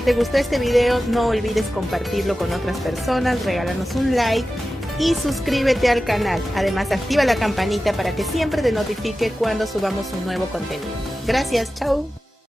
Si te gustó este video, no olvides compartirlo con otras personas, regálanos un like y suscríbete al canal. Además, activa la campanita para que siempre te notifique cuando subamos un nuevo contenido. Gracias, chao.